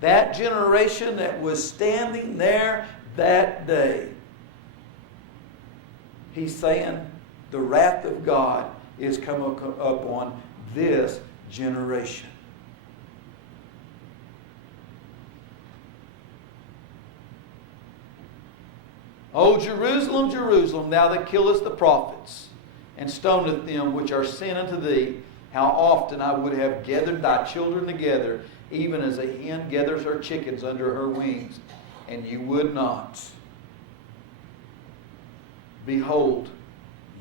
That generation that was standing there that day. He's saying the wrath of God is come up on this generation. O Jerusalem, Jerusalem, thou that killest the prophets, and stonest them which are sent unto thee, how often I would have gathered thy children together, even as a hen gathers her chickens under her wings, and you would not. Behold,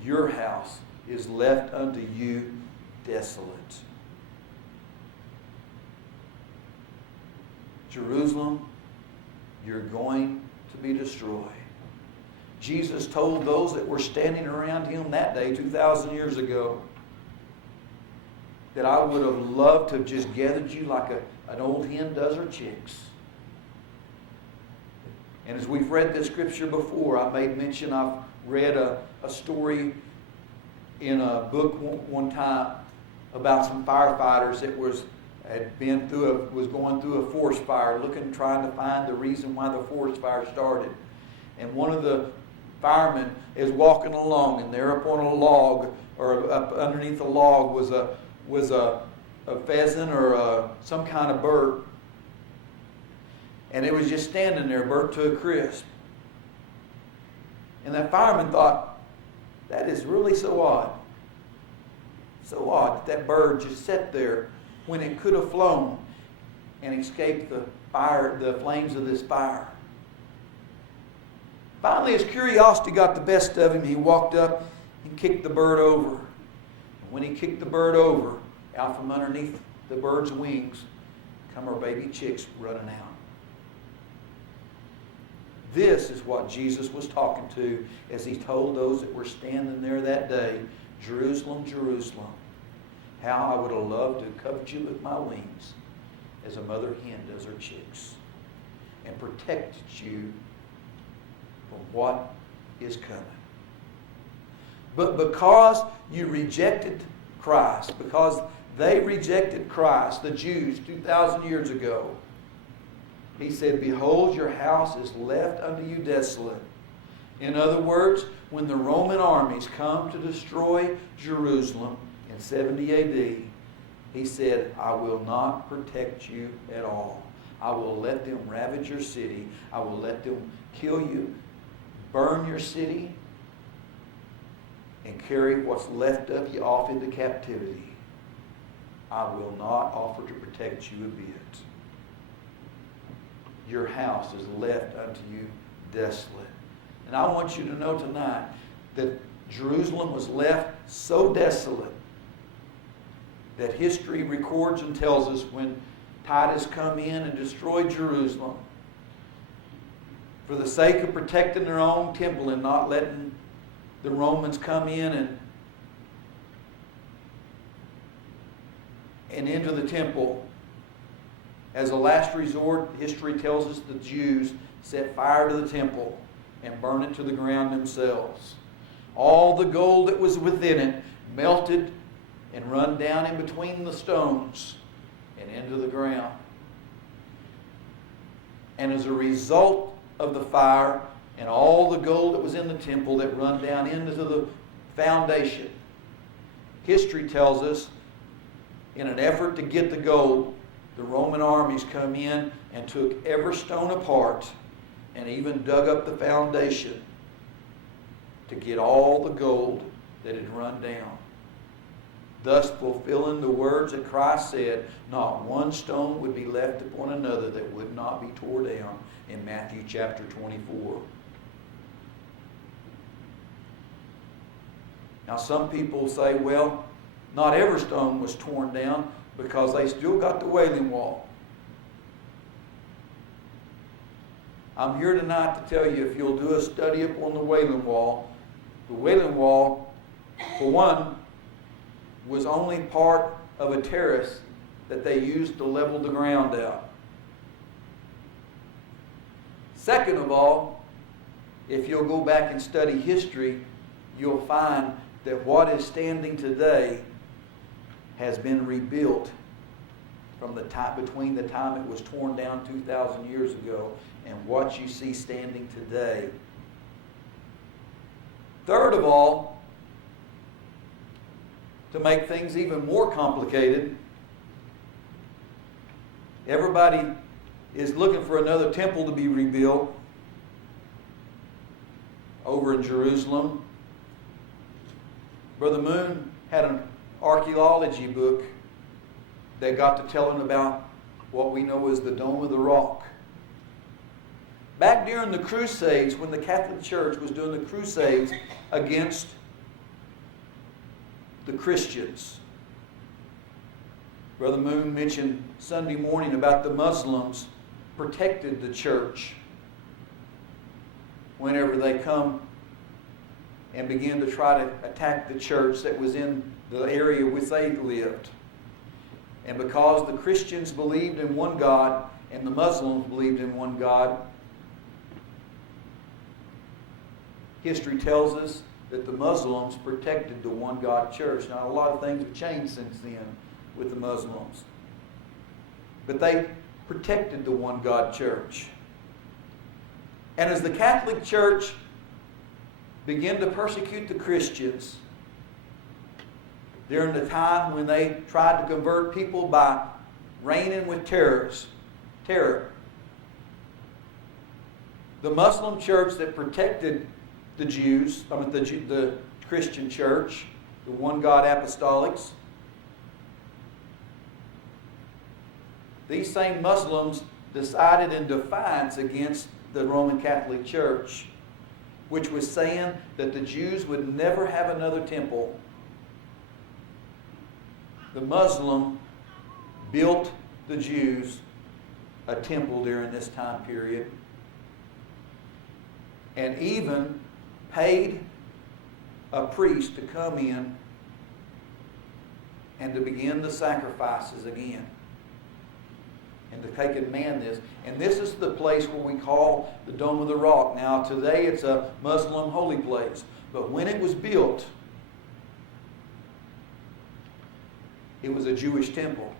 your house is left unto you desolate. Jerusalem, you're going to be destroyed. Jesus told those that were standing around him that day, 2,000 years ago, that I would have loved to have just gathered you like an old hen does her chicks. And as we've read this scripture before, I made mention, I've read a story in a book one time about some firefighters that was going through a forest fire, trying to find the reason why the forest fire started. And one of the firemen is walking along, and there up on a log, or up underneath a log, was a pheasant or some kind of bird. And it was just standing there, burnt to a crisp. And that fireman thought, that is really so odd. So odd that bird just sat there when it could have flown and escaped the flames of this fire. Finally, his curiosity got the best of him. He walked up and kicked the bird over. And when he kicked the bird over, out from underneath the bird's wings come her baby chicks running out. This is what Jesus was talking to as he told those that were standing there that day, Jerusalem, Jerusalem, how I would have loved to cover you with my wings as a mother hen does her chicks, and protected you from what is coming. But because you rejected Christ, because they rejected Christ, the Jews 2,000 years ago, he said, behold, your house is left unto you desolate. In other words, when the Roman armies come to destroy Jerusalem in 70 AD, he said, I will not protect you at all. I will let them ravage your city. I will let them kill you, burn your city, and carry what's left of you off into captivity. I will not offer to protect you a bit. Your house is left unto you desolate. And I want you to know tonight that Jerusalem was left so desolate that history records and tells us when Titus come in and destroyed Jerusalem, for the sake of protecting their own temple and not letting the Romans come in and into the temple, as a last resort, history tells us the Jews set fire to the temple and burned it to the ground themselves. All the gold that was within it melted and run down in between the stones and into the ground. And as a result of the fire and all the gold that was in the temple that run down into the foundation, history tells us, in an effort to get the gold, the Roman armies come in and took every stone apart and even dug up the foundation to get all the gold that had run down. Thus fulfilling the words that Christ said, not one stone would be left upon another that would not be torn down, in Matthew chapter 24. Now some people say, well, not every stone was torn down, because they still got the Wailing Wall. I'm here tonight to tell you, if you'll do a study up on the Wailing Wall, for one, was only part of a terrace that they used to level the ground out. Second of all, if you'll go back and study history, you'll find that what is standing today has been rebuilt from the time between the time it was torn down 2,000 years ago and what you see standing today. Third of all, to make things even more complicated, everybody is looking for another temple to be rebuilt over in Jerusalem. Brother Moon had an archaeology book that got to telling about what we know as the Dome of the Rock. Back during the Crusades, when the Catholic Church was doing the Crusades against the Christians, Brother Moon mentioned Sunday morning about the Muslims protected the church whenever they come and begin to try to attack the church that was in the area where they lived. And because the Christians believed in one God and the Muslims believed in one God, history tells us that the Muslims protected the one God church. Now, a lot of things have changed since then with the Muslims. But they protected the one God church. And as the Catholic Church began to persecute the Christians during the time when they tried to convert people by reigning with terror, the Muslim church that protected the Jews, the Christian church, the one God apostolics, these same Muslims decided in defiance against the Roman Catholic Church, which was saying that the Jews would never have another temple. The Muslim built the Jews a temple during this time period, and even paid a priest to come in and to begin the sacrifices again, and to take and man this. And this is the place where we call the Dome of the Rock. Now, today it's a Muslim holy place. But when it was built, it was a Jewish temple.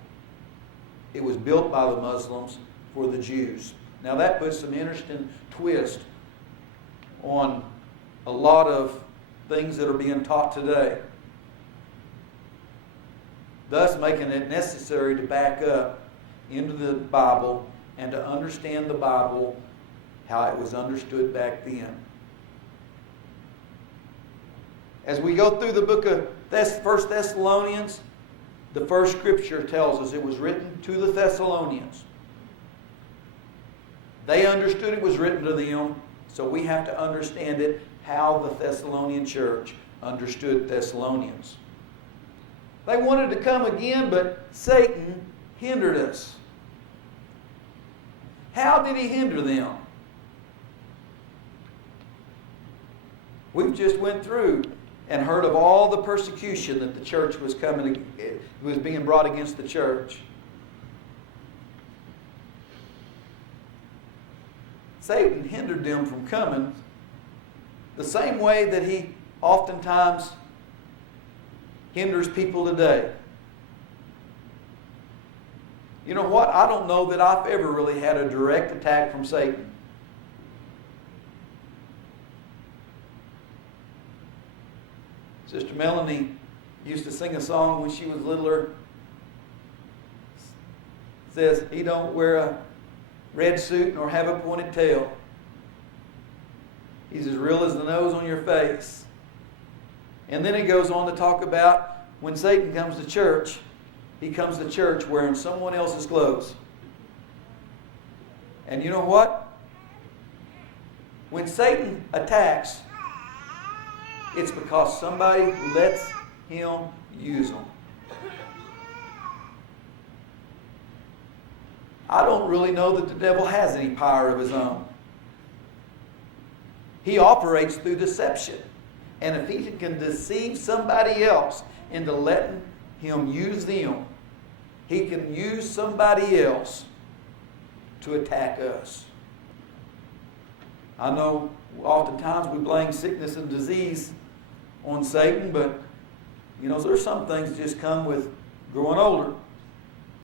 It was built by the Muslims for the Jews. Now, that puts some interesting twist on a lot of things that are being taught today, thus making it necessary to back up into the Bible and to understand the Bible how it was understood back then. As we go through the book of 1 Thessalonians, the first scripture tells us it was written to the Thessalonians. They understood it was written to them, so we have to understand it how the Thessalonian church understood Thessalonians. They wanted to come again, but Satan hindered us. How did he hinder them? We've just went through and heard of all the persecution that the church was being brought against the church. Satan hindered them from coming the same way that he oftentimes hinders people today. You know what? I don't know that I've ever really had a direct attack from Satan. Sister Melanie used to sing a song when she was littler. It says, "He don't wear a red suit nor have a pointed tail. He's as real as the nose on your face." And then he goes on to talk about when Satan comes to church, he comes to church wearing someone else's clothes. And you know what? When Satan attacks, it's because somebody lets him use them. I don't really know that the devil has any power of his own. He operates through deception. And if he can deceive somebody else into letting him use them, he can use somebody else to attack us. I know oftentimes we blame sickness and disease on Satan, but there's some things that just come with growing older.